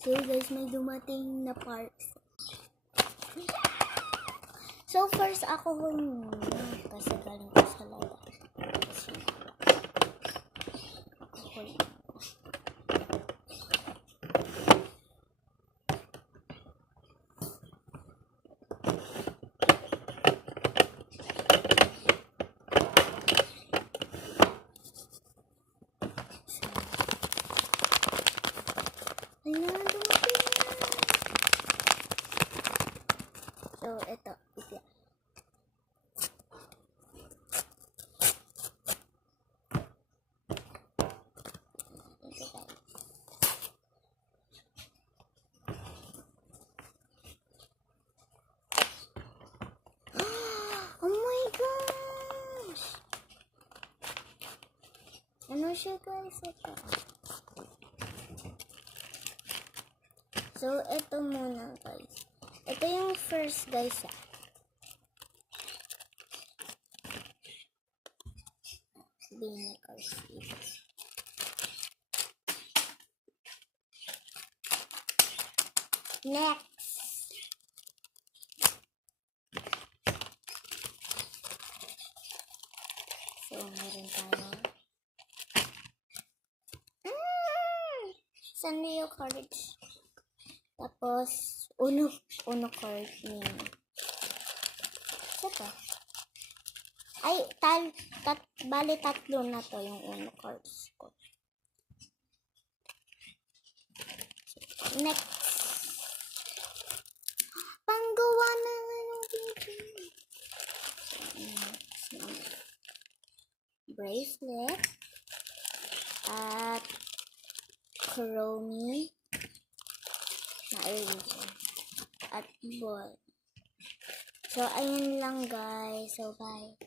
So guys, may dumating na parts. So first ako kasi galing ko sa labas. Ayan, dumating na. So, ito. Ito. Oh my gosh! Ano siya guys? Ito. So, ito muna guys. Ito yung first guys. Vinegar seeds. Next. So, meron tayo. Sanrio cards. Tapos, uno card ni. Ito. Ay, bali tatlo na to yung uno cards ko. Next. Panggawa na ng video. Bracelet. At chromie. Na-eraser. At ball. So, ayun lang guys. So, bye.